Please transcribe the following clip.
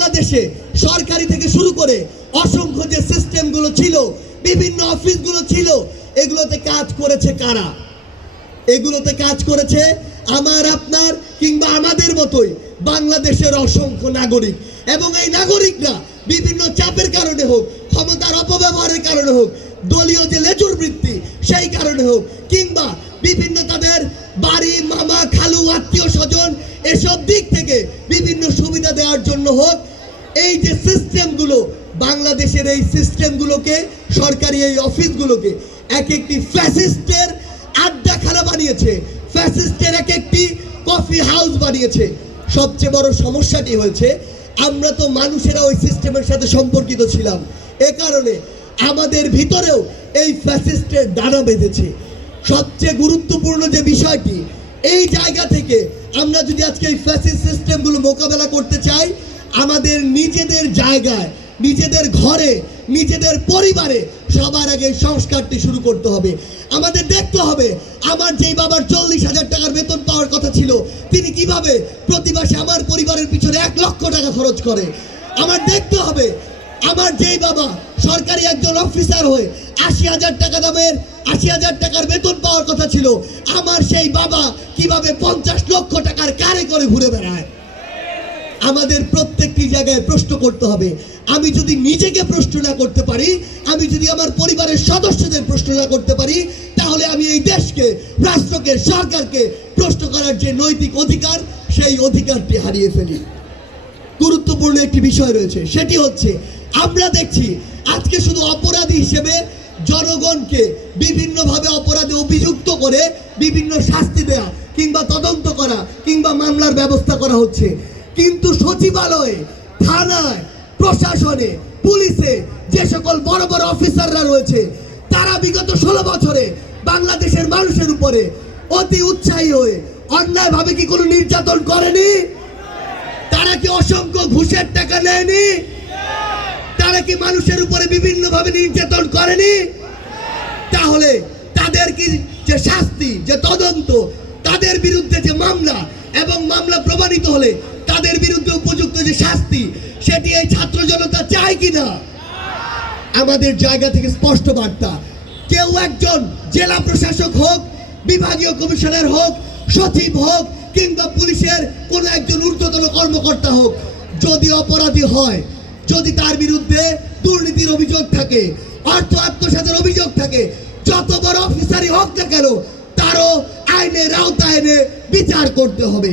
বাংলাদেশে সরকারি থেকে শুরু করে অসংখ্য যে সিস্টেমগুলো ছিল, বিভিন্ন অফিসগুলো ছিল, এগুলোতে কাজ করেছে কারা? এগুলোতে কাজ করেছে আমার, আপনার কিংবা আমাদের মতোই বাংলাদেশের অসংখ্য নাগরিক। এবং এই নাগরিকরা বিভিন্ন চাপের কারণে হোক, ক্ষমতার অপব্যবহারের কারণে হোক, দলীয় যে লেজুর বৃত্তি সেই কারণে হোক, কিংবা বিভিন্ন তাদের বাড়ি, মামা, খালু আত্মীয় স্বজন এসব দিক থেকে বিভিন্ন সুবিধা দেওয়ার জন্য হোক এই যে সিস্টেমগুলো বাংলাদেশের এই সিস্টেমগুলোকে সরকারি এই অফিসগুলোকে এক একটি ফ্যাসিস্টের আড্ডা আড্ডাখানা বানিয়েছে। ফ্যাসিস্টের এক একটি কফি হাউস বানিয়েছে। সবচেয়ে বড় সমস্যাটি হয়েছে, আমরা তো মানুষেরা ওই সিস্টেমের সাথে সম্পর্কিত ছিলাম। এ কারণে আমাদের ভিতরেও এই ফ্যাসিস্টের ডানা বেঁধেছে। সবচেয়ে গুরুত্বপূর্ণ যে বিষয়টি, এই জায়গা থেকে আমরা যদি আজকে এই ফ্যাসিস্ট সিস্টেমগুলো মোকাবেলা করতে চাই আমাদের নিজেদের জায়গায়, নিজেদের ঘরে, নিজেদের পরিবারে সবার আগে সংস্কারটি শুরু করতে হবে। আমাদের দেখতে হবে, আমার যেই বাবার চল্লিশ হাজার টাকার বেতন পাওয়ার কথা ছিল, তিনি কীভাবে প্রতি মাসে আমার পরিবারের পিছনে এক লক্ষ টাকা খরচ করে। আমার দেখতে হবে, আমার যেই বাবা সরকারি একজন অফিসার হয়ে আশি হাজার টাকা দামের, আশি হাজার টাকার বেতন পাওয়ার কথা ছিল, আমার সেই বাবা কীভাবে পঞ্চাশ লক্ষ টাকার কারে করে ঘুরে বেড়ায়? আমাদের প্রত্যেকটি জায়গায় প্রশ্ন করতে হবে। আমি যদি নিজেকে প্রশ্ন না করতে পারি, আমি যদি আমার পরিবারের সদস্যদের প্রশ্ন না করতে পারি, তাহলে আমি এই দেশকে, রাষ্ট্রকে, সরকারকে প্রশ্ন করার যে নৈতিক অধিকার, সেই অধিকারটি হারিয়ে ফেলি। গুরুত্বপূর্ণ একটি বিষয় রয়েছে, সেটি হচ্ছে আমরা দেখছি আজকে শুধু অপরাধী হিসেবে জনগণকে বিভিন্নভাবে অপরাধে অভিযুক্ত করে বিভিন্ন শাস্তি দেয়া কিংবা তদন্ত করা কিংবা মামলার ব্যবস্থা করা হচ্ছে। কিন্তু সচিবালয়ে, থানায়, প্রশাসনে, পুলিশে যে সকল বড় বড় অফিসাররা রয়েছে, তারা বিগত ষোলো বছরে বাংলাদেশের মানুষের উপরে অতি উৎসাহী হয়ে অন্যায়ভাবে কি কোনো নির্যাতন করেনি? তারা কি অসংখ্য ঘুষের টাকা নেয়নি? তারা কি মানুষের উপরে বিভিন্ন ভাবে নির্যাতন করেনি? তাহলে তাদের কি যে শাস্তি, যে তদন্ত, তাদের বিরুদ্ধে যে মামলা এবং মামলা প্রমাণিত হলে তাদের বিরুদ্ধে উপযুক্ত যে শাস্তি, সেটি এই ছাত্র জনতা চায় কিনা? আমাদের জায়গা থেকে স্পষ্ট বার্তা, কেউ একজন জেলা প্রশাসক হোক, বিভাগীয় কমিশনার হোক, সচিব হোক, কিংবা পুলিশের কোনো একজন ঊর্ধ্বতন কর্মকর্তা হোক, যদি অপরাধী হয়, যদি তার বিরুদ্ধে দুর্নীতির অভিযোগ থাকে, অর্থ আত্মসাতের অভিযোগ থাকে, যত বড় অফিসারই হোক না কেন, তারও আইনের আওতায় এনে বিচার করতে হবে।